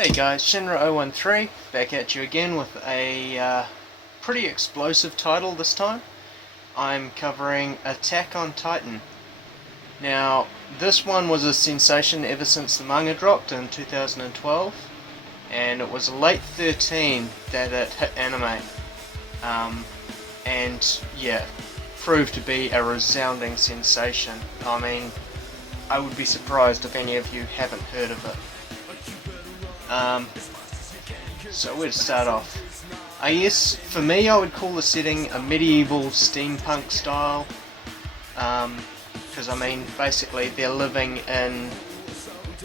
Hey guys, Shinra013 back at you again with a pretty explosive title this time. I'm covering Attack on Titan. Now, this one was a sensation ever since the manga dropped in 2012, and it was late 13 that it hit anime. And yeah, proved to be a resounding sensation. I mean, I would be surprised if any of you haven't heard of it. So where to start off? I guess for me I would call the setting a medieval steampunk style, because I mean basically they're living in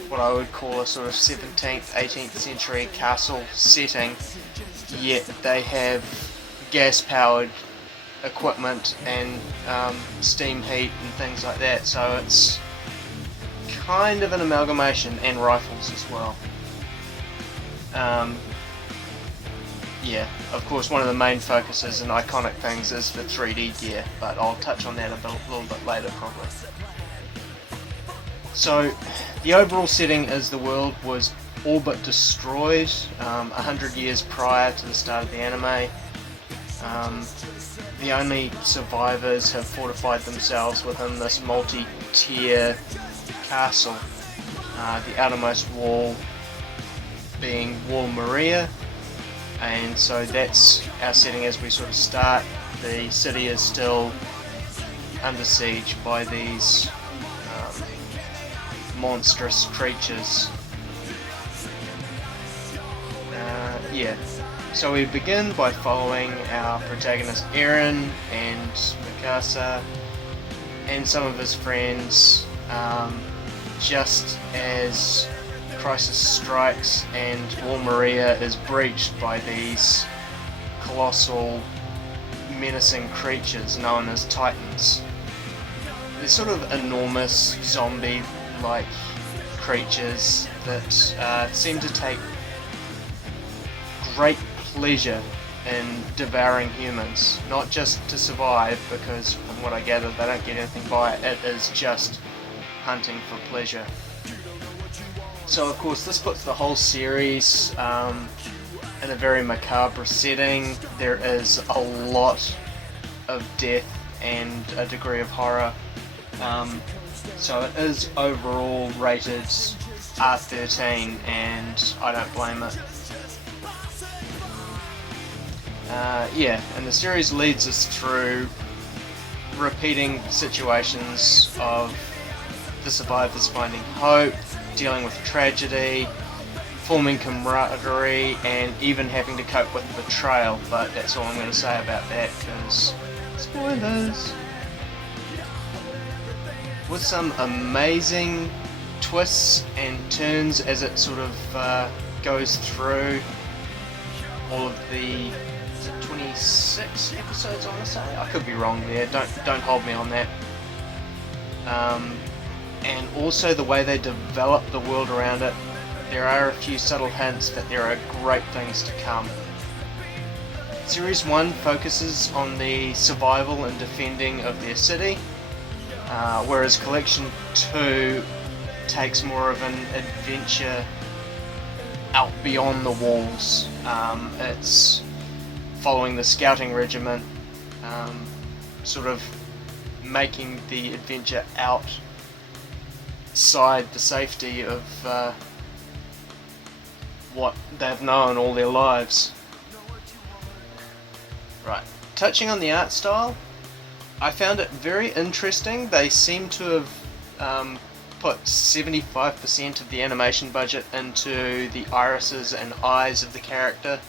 what I would call a sort of 17th, 18th century castle setting, yet they have gas powered equipment and steam heat and things like that, so it's kind of an amalgamation, and rifles as well. Yeah, of course one of the main focuses and iconic things is the 3D gear, but I'll touch on that a little bit later probably. So, the overall setting is the world was all but destroyed 100 years prior to the start of the anime. The only survivors have fortified themselves within this multi-tier castle, the outermost wall being Wall Maria, and so that's our setting as we sort of start. The city is still under siege by these monstrous creatures. Yeah, so we begin by following our protagonist Eren and Mikasa and some of his friends, just as crisis strikes and Wall Maria is breached by these colossal, menacing creatures known as Titans. They're sort of enormous, zombie-like creatures that seem to take great pleasure in devouring humans, not just to survive, because from what I gather they don't get anything by it, it is just hunting for pleasure. So of course this puts the whole series in a very macabre setting. There is a lot of death and a degree of horror. So it is overall rated R13, and I don't blame it. Yeah, and the series leads us through repeating situations of the survivors finding hope, dealing with tragedy, forming camaraderie, and even having to cope with betrayal, but that's all I'm going to say about that, because spoilers! With some amazing twists and turns as it sort of goes through all of the 26 episodes, I want to say. I could be wrong there, don't hold me on that. And also the way they develop the world around it, there are a few subtle hints that there are great things to come. Series 1 focuses on the survival and defending of their city, whereas Collection 2 takes more of an adventure out beyond the walls. It's following the scouting regiment, sort of making the adventure outside the safety of what they've known all their lives. Right, touching on the art style, I found it very interesting. They seem to have put 75% of the animation budget into the irises and eyes of the character,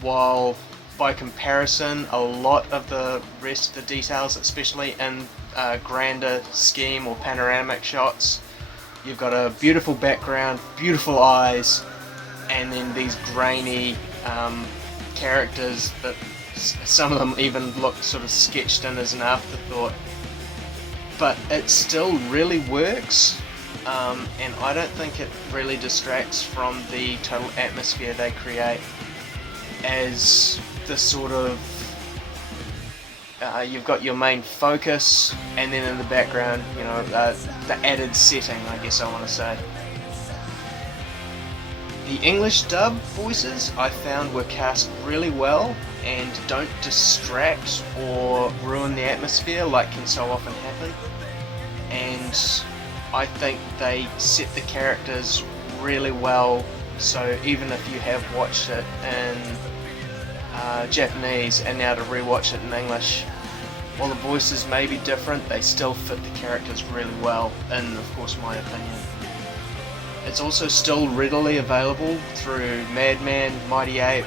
while by comparison a lot of the rest of the details, especially in grander scheme or panoramic shots, you've got a beautiful background, beautiful eyes, and then these grainy characters that some of them even look sort of sketched in as an afterthought, but it still really works, and I don't think it really distracts from the total atmosphere they create as the sort of you've got your main focus, and then in the background, you know, the added setting, I guess I want to say. The English dub voices I found were cast really well and don't distract or ruin the atmosphere like can so often happen. And I think they set the characters really well, so even if you have watched it in Japanese and now to rewatch it in English, while the voices may be different, they still fit the characters really well, in of course my opinion. It's also still readily available through Madman, Mighty Ape,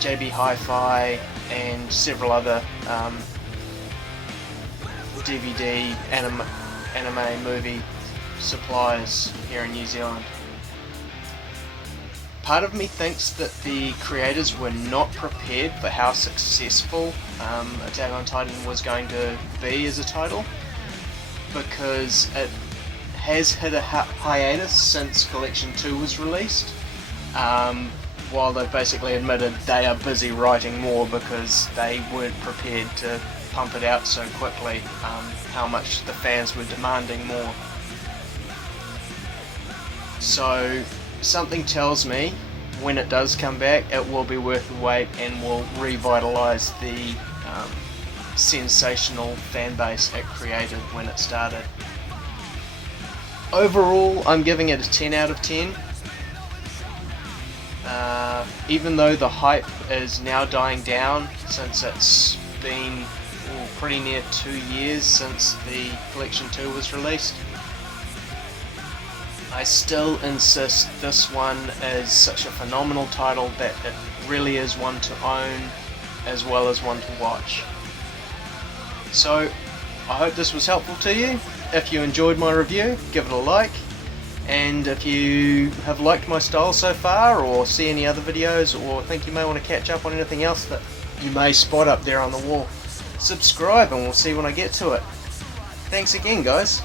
JB Hi-Fi and several other DVD anime movie suppliers here in New Zealand. Part of me thinks that the creators were not prepared for how successful Attack on Titan was going to be as a title, because it has hit a hiatus since Collection 2 was released, while they've basically admitted they are busy writing more because they weren't prepared to pump it out so quickly, how much the fans were demanding more. So something tells me when it does come back it will be worth the wait and will revitalise the sensational fan base it created when it started. Overall, I'm giving it a 10 out of 10. Even though the hype is now dying down since it's been pretty near 2 years since the Collection 2 was released, I still insist this one is such a phenomenal title that it really is one to own as well as one to watch. So I hope this was helpful to you. If you enjoyed my review, give it a like, and if you have liked my style so far or see any other videos or think you may want to catch up on anything else that you may spot up there on the wall, subscribe and we'll see when I get to it. Thanks again guys.